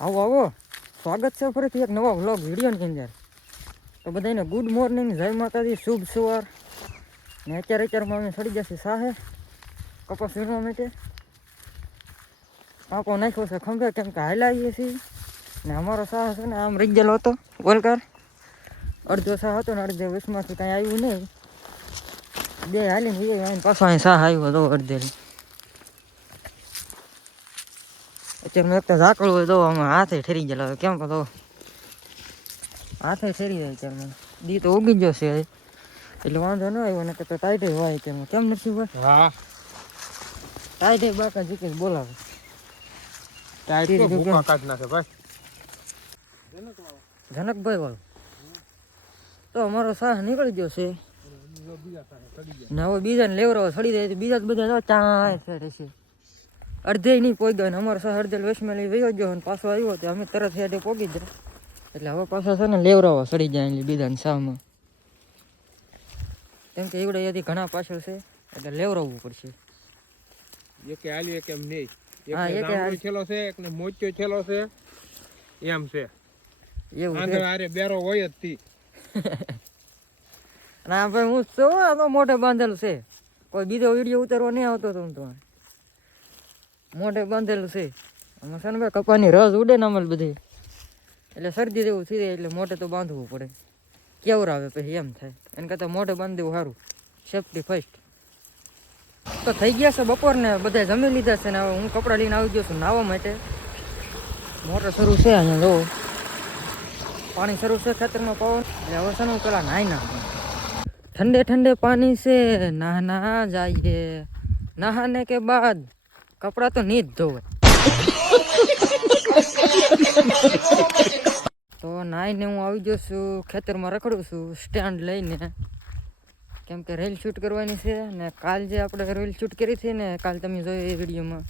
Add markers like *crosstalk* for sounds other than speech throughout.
આવો આવો. સ્વાગત છે ફરીથી એક નવો વ્લોગ વિડીયોની અંદર. તો બધાને ગુડ મોર્નિંગ જય માતાજી, શુભ સવાર. ને અત્યારે અત્યારમાં અમે સડી જશે સાહે, કપાસ વીણવા માટે. પાકો નાખ્યો છે ખંભે, કેમ કે હાલાવીએ છીએ. ને અમારો સાહ છે ને આમ રહી હતો વલકાર અડધો સાહ હતો ને અડધે વીસમાંથી કાંઈ આવ્યું નહીં. બે હાલીને પાછો અહીં સાહ આવ્યો હતો અડધેથી. અત્યારે એક તો ઝાકળું હોય તો આમાં હાથે ઠરી ગયેલા હોય. કેમ તો હાથે ઠરી જાય અત્યારે દી તો ઉગી ગયો છે એટલે વાંધો ન આવ્યો ને કે તો ટાઈટે હોય તેમાં કેમ નથી ભાઈ હા. ટાઈટે બાકા જીકે બોલાવે. ટાઈટ ભૂકા કાઢ નાખે ભાઈ. જનકભાઈ વાળું. તો અમારો સાહ નીકળી ગયો છે. ને હવે બીજાને લેવરાવો સડી જાય બીજા બધા ચાય છે અડધે નહીં પોઈ ગયો ને અમારો સાહ અડધે લઈ વયો ગયો અને પાછો આવ્યો તો અમે તરત હેડે પોગી જાય એટલે હવે પાછા છે ને લેવરાવા સડી જાય એટલે બીજાને સાહમાં કેમ કે એવડે એથી ઘણા પાછળ છે એટલે લેવરાવવું પડશે. એકે હાલ્યું એક એમ નહીં. હા, એકે છેલ્લો છે એકને મોચ્યો છેલો છે એમ છે. એવું છે. બેરો હોય જ તી. *laughs* ભાઈ હું આનો મોઢે બાંધેલું છે? કોઈ બીજો વીડિયો ઉતારવા નહીં આવતો તો તો. મોઢે બાંધેલું છે. આમાં છે ને ભાઈ કપાની રસ ઉડે ને અમલ બધી. એટલે શરદી જેવું થઈ જાય એટલે મોઢે તો બાંધવું પડે. કેવું આવે પછી એમ થાય. એને કરતાં મોઢે બાંધી દેવું સારું. સેફટી ફર્સ્ટ તો થઈ ગયા છે બપોરને બધા જમી લીધા છે ને હવે હું કપડાં લઈને આવી ગયો છું નાવા માટે. મોટર શરૂ છે અહીંયા, જો. પાણી શરૂ છે ખેતરમાં પવન. એટલે હવે છે ને પેલા નાહી નાખું. ઠંડે ઠંડે પાણી છે, નાહના જઈએ. નાહાને કે બાદ? કપડાં તો નહીં જ ધોવે. *laughs* તો નાઈને હું આવી જાઉં છું ખેતરમાં રખડું છું સ્ટેન્ડ લઈને. કેમ કે રેલ શૂટ કરવાની છે ને કાલ જે આપણે રેલ શૂટ કરી હતી ને કાલ તમે જોયું એ વિડીયોમાં.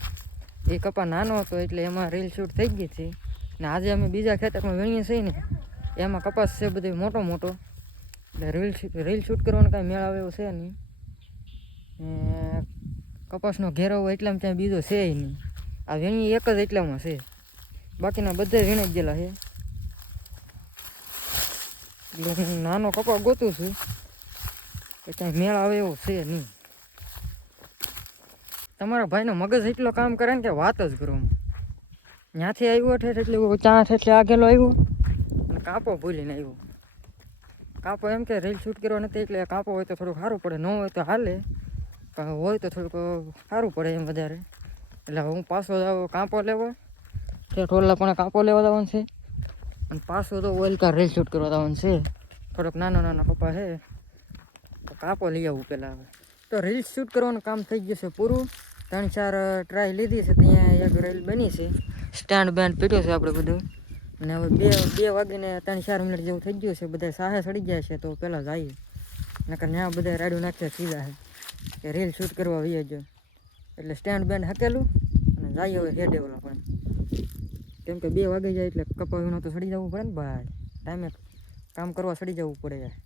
એ કપા નાનો હતો એટલે એમાં રેલ શૂટ થઈ ગઈ હતી. ને આજે અમે બીજા ખેતરમાં વીણીએ છીએ ને એમાં કપાસ છે બધો મોટો મોટો. એટલે રીલ રીલ શૂટ કરવાનો કાંઈ મેળ આવે એવું છે નહીં. કપાસનો ઘેરો હોય એટલામાં ત્યાં બીજો છે નહીં. આ વીણી એક જ એટલામાં છે. બાકીના બધા વીણે ગયેલા છે. એટલે હું નાનો કપા ગોતું છું કે ક્યાંય મેળ આવે એવો છે નહીં. તમારા ભાઈનો મગજ એટલો કામ કરે ને કે વાત જ કરો ત્યાંથી આવ્યો ઠેઠ એટલે ચાંઠ એટલે આગેલો આવ્યો અને કાપો ભૂલીને આવ્યો. કાપો એમ કે રીલ શૂટ કર્યો નથી એટલે કાપો હોય તો થોડુંક સારું પડે, ન હોય તો હાલે. હોય તો થોડુંક સારું પડે એમ વધારે. એટલે હું પાછો જાવ કાપો લેવો. તે ટોલા પણ કાપો લેવા જવાનું છે. અને પાછો તો ઓઇલ કાર રીલ શૂટ કરવા જવાનું છે. થોડોક નાનો નાનો કપા છે. તો કાપો લઈ આવું પહેલાં હવે. તો રીલ શૂટ કરવાનું કામ થઈ ગયું છે પૂરું. ત્રણ ચાર ટ્રાય લીધી છે, ત્યાં એક રીલ બની છે. સ્ટેન્ડ બેન્ડ પીટ્યો છે આપણે બધું. અને હવે બે બે વાગીને ત્રણ ચાર મિનિટ જેવું થઈ ગયું છે. બધા સાહે સડી ગયા છે, તો પહેલાં જઈએ નકર ત્યાં બધા રાડું નાખ્યા સીધા છે. કે રીલ શૂટ કરવા વહી ગયો. એટલે સ્ટેન્ડ બેન્ડ હકેલું અને જાય હવે હેડે ઓલા પણ કેમ કે બે વાગી જાય એટલે કપાવીનો તો સડી જવું પડે ને ભાઈ. ટાઈમે કામ કરવા સડી જવું પડે યાર.